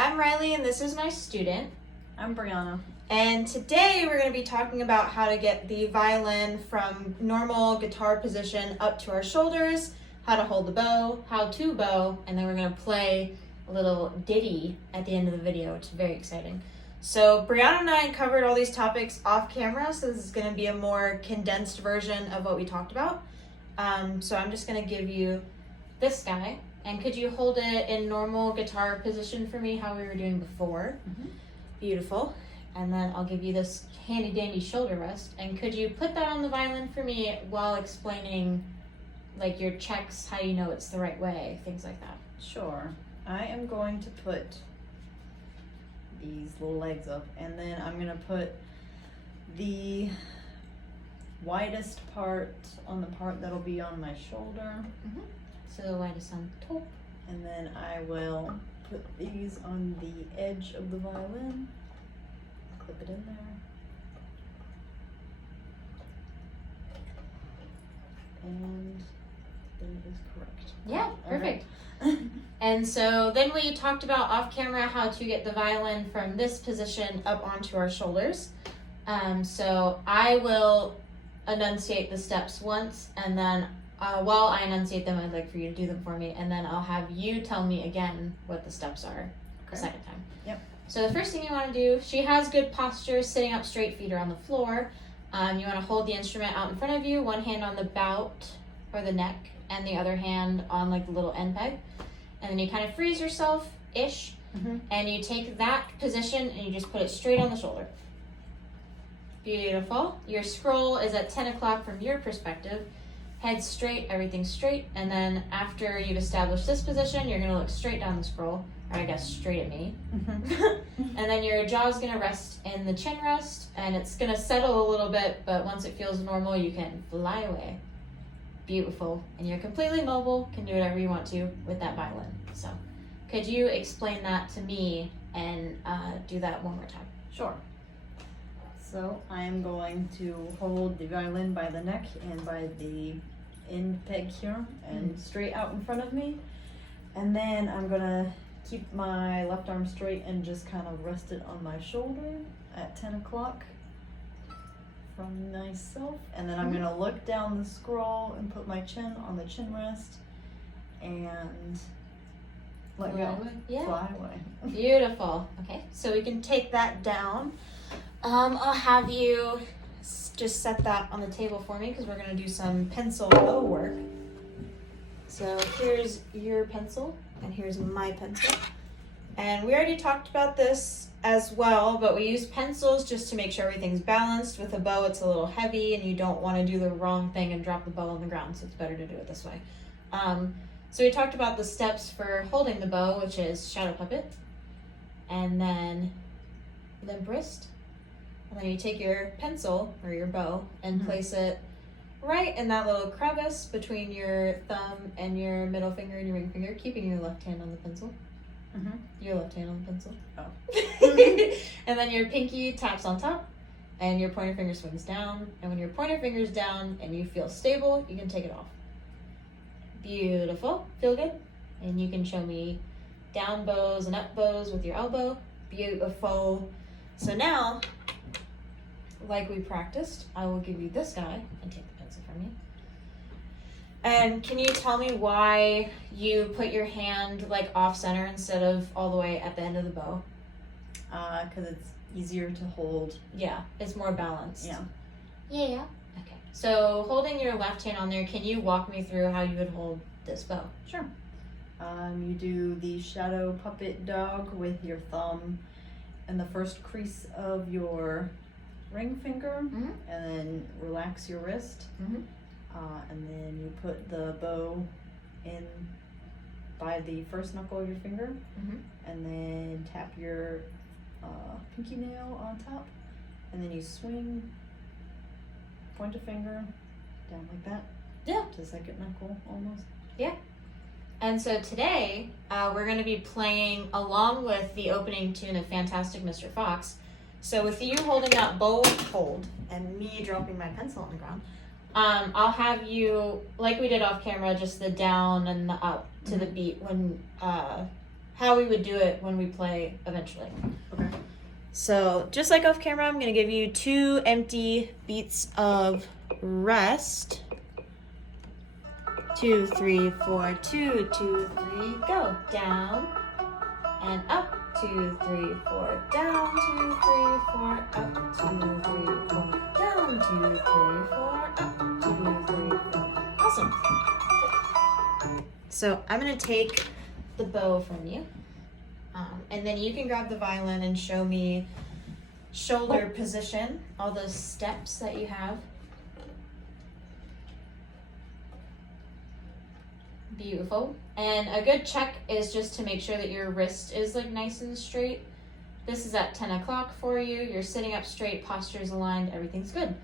I'm Riley and this is my student. I'm Brianna. And today we're going to be talking about how to get the violin from normal guitar position up to our shoulders, how to hold the bow, how to bow, and then we're going to play a little ditty at the end of the video, which is very exciting. So Brianna and I covered all these topics off camera, so this is going to be a more condensed version of what we talked about. So I'm just going to give you this guy, and could you hold it in normal guitar position for me, how we were doing before? Mm-hmm. Beautiful. And then I'll give you this handy dandy shoulder rest, and could you put that on the violin for me while explaining like your checks, how you know it's the right way, things like that. Sure. I am going to put these little legs up, and then I'm going to put the widest part on the part that'll be on my shoulder. Mm-hmm. So the widest on top. And then I will put these on the edge of the violin. Clip it in there. And that is correct. Yeah, perfect. And so then we talked about off camera how to get the violin from this position up onto our shoulders. So I will enunciate the steps once, and then while I enunciate them, I'd like for you to do them for me, and then I'll have you tell me again what the steps are the second time. Yep. So the first thing you want to do, she has good posture, sitting up straight, feet are on the floor. You want to hold the instrument out in front of you, one hand on the bout or the neck, and the other hand on like the little end peg. And then you kind of freeze yourself-ish, and you take that position and you just put it straight on the shoulder. Beautiful. Your scroll is at 10 o'clock from your perspective. Head straight, everything straight, and then after you've established this position, you're going to look straight down the scroll, or I guess straight at me. And then your jaw is going to rest in the chin rest, and it's going to settle a little bit, but once it feels normal, you can fly away. Beautiful. And you're completely mobile, can do whatever you want to with that violin. So could you explain that to me and do that one more time? Sure. So I am going to hold the violin by the neck and by the end peg here and straight out in front of me. And then I'm going to keep my left arm straight and just kind of rest it on my shoulder at 10 o'clock from myself. And then I'm going to look down the scroll and put my chin on the chin rest and let Fly go. away. Yeah. Fly away. Beautiful. Okay, so we can take that down. I'll have you just set that on the table for me because we're going to do some pencil bow work. So here's your pencil and here's my pencil. And we already talked about this as well, but we use pencils just to make sure everything's balanced. With a bow, it's a little heavy and you don't want to do the wrong thing and drop the bow on the ground, so it's better to do it this way. So we talked about the steps for holding the bow, which is shadow puppet, and then limp wrist. And then you take your pencil or your bow and place it right in that little crevice between your thumb and your middle finger and your ring finger, keeping your left hand on the pencil. Your left hand on the pencil. Oh. And then your pinky taps on top and your pointer finger swings down. And when your pointer finger's down and you feel stable, you can take it off. Beautiful. Feel good? And you can show me down bows and up bows with your elbow. Beautiful. So now, like we practiced, I will give you this guy and take the pencil from you. And can you tell me why you put your hand like off center instead of all the way at the end of the bow? Because it's easier to hold. Yeah, it's more balanced. Yeah. Yeah. Okay. So holding your left hand on there, can you walk me through how you would hold this bow? Sure. You do the shadow puppet dog with your thumb in the first crease of your ring finger, and then relax your wrist, and then you put the bow in by the first knuckle of your finger, and then tap your pinky nail on top, and then you swing pointer finger down like that. Yeah. To the second knuckle almost. Yeah. And so today, we're going to be playing along with the opening tune of Fantastic Mr. Fox. So with you holding that bow hold and me dropping my pencil on the ground, I'll have you, like we did off camera, just the down and the up to the beat when how we would do it when we play eventually. Okay. So just like off camera, I'm going to give you 2 empty beats of rest. 2, 3, 4, 2, 2, 3, go. Down and up. 2, 3, 4, down. 2, 3, 4, up. 2, 3, 4, down. 2, 3, 4, up. 2, 3, 4. Awesome. So I'm going to take the bow from you. And then you can grab the violin and show me shoulder position, all those steps that you have. Beautiful. And a good check is just to make sure that your wrist is like nice and straight. This is at 10 o'clock for you. You're sitting up straight, posture's aligned, everything's good.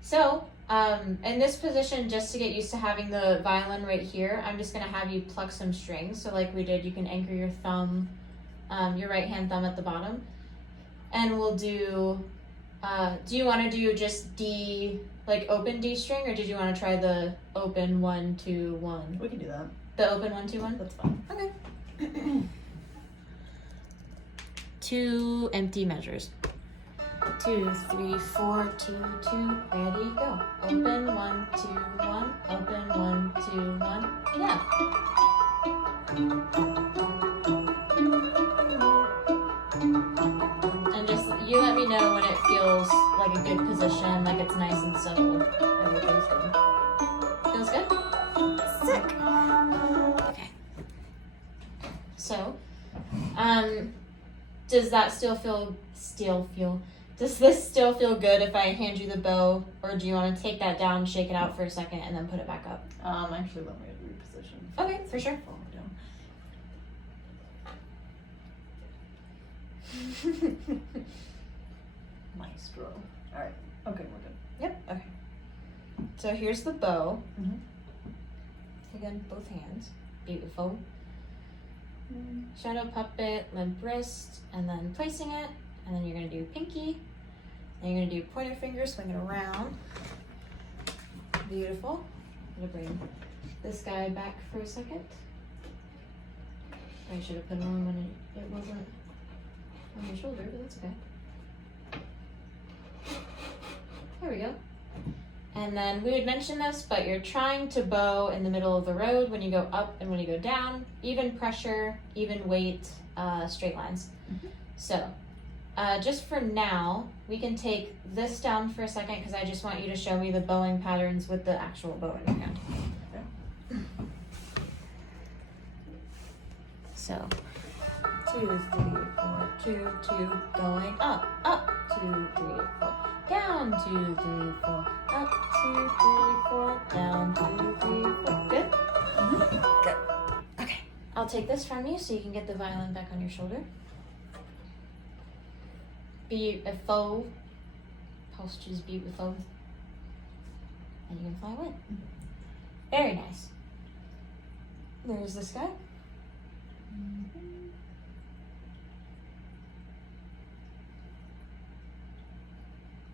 So, in this position, just to get used to having the violin right here, I'm just gonna have you pluck some strings. So like we did, you can anchor your thumb, your right hand thumb at the bottom. And we'll do you wanna do just D, like open D string, or did you wanna try the open 1, 2, 1? We can do that. The open 1, 2, 1? That's fine. Okay. 2 empty measures. 2, 3, 4, 2, 2, ready, go. Open 1, 2, 1, open 1, 2, 1. Yeah. And just, you let me know when it feels like a good position, like it's nice and settled. Everything's good. Feels good? Sick. Okay. So, does that does this still feel good if I hand you the bow, or do you want to take that down, shake it out for a second, and then put it back up? Actually, let me reposition. Okay, for sure. Fall down. Maestro. All right. Okay, we're good. Yep. Okay. So here's the bow. Mhm. Again, both hands. Beautiful. Shadow puppet, limp wrist, and then placing it, and then you're gonna do pinky, and you're gonna do pointer finger, swing it around. Beautiful. I'm gonna bring this guy back for a second. I should have put it on when it wasn't on your shoulder, but that's okay. There we go. And then we would mention this, but you're trying to bow in the middle of the road when you go up and when you go down. Even pressure, even weight, straight lines. Mhm. So, just for now, we can take this down for a second because I just want you to show me the bowing patterns with the actual bow in your hand. Okay. So, 2, 3, 4, 2, 2, going up, up, 2, 3, 4, down, 2, 3, 4, up, 2, 3, 4, down, 2, 3, 4. Good? Mm-hmm. Good. Okay, I'll take this from you so you can get the violin back on your shoulder. Beautiful. Posture's beautiful. And you can fly away. Very nice. There's this guy.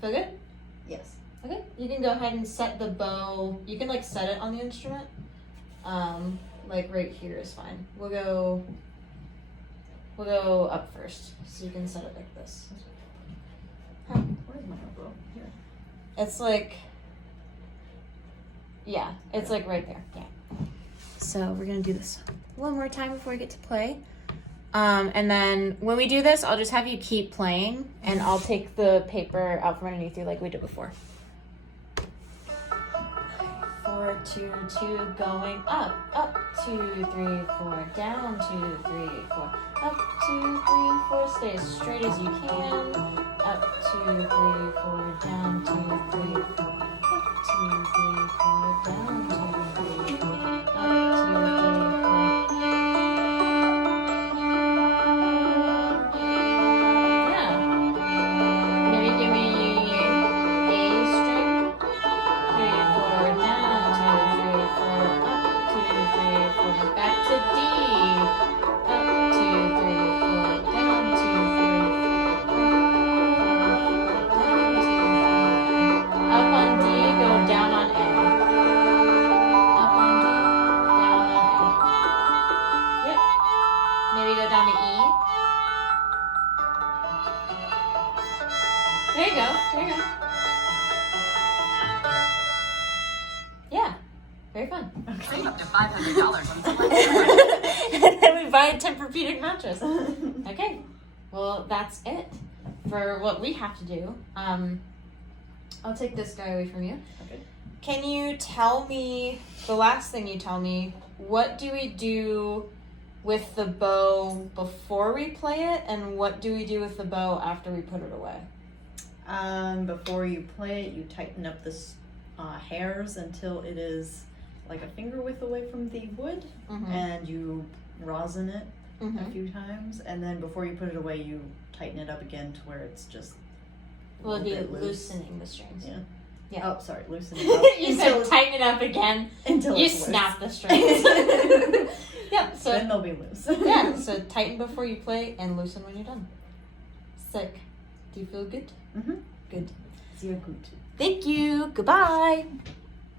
Feel good? Yes. Okay. You can go ahead and set the bow. You can like set it on the instrument. Like right here is fine. We'll go up first, so you can set it like this. Where's my elbow? Here. It's like, yeah, it's like right there. Yeah. So we're gonna do this one more time before we get to play. And then when we do this, I'll just have you keep playing, and I'll take the paper out from underneath you like we did before. 4, 2, 2, going up, up, 2, 3, 4, down, 2, 3, 4, up, 2, 3, 4, stay as straight as you can, up, 2, 3, 4, down, 2, 3, 4, up, 2, 3, 4, down, 2, 3, 4, up, 2, 3, 4. Yeah. Maybe give me A string. 3, 4, down, 2, 3, 4, up, 2, 3, 4, back to D. Up, 2, 3, 4, down, 2, 3, 4, up on D, go down on A. Up on D, down There you go. There you go. Yeah. Very fun. Save up to $500 on select. And then we buy a Tempur-Pedic mattress. Okay. Well, that's it for what we have to do. I'll take this guy away from you. Okay. Can you tell me, the last thing you tell me, what do we do with the bow before we play it, and what do we do with the bow after we put it away? Before you play it, you tighten up the hairs until it is like a finger width away from the wood, and you rosin it a few times, and then before you put it away, you tighten it up again to where it's just Will it be loose. loosening the strings? Yeah. Yeah. Oh, sorry, loosen it up. You said tighten it up again. Until You it's loose. snap the strings. Yep. So then they'll be loose. yeah. So tighten before you play and loosen when you're done. Sick. Do you feel good? Mm-hmm. Good. Sehr gut. Thank you. Goodbye.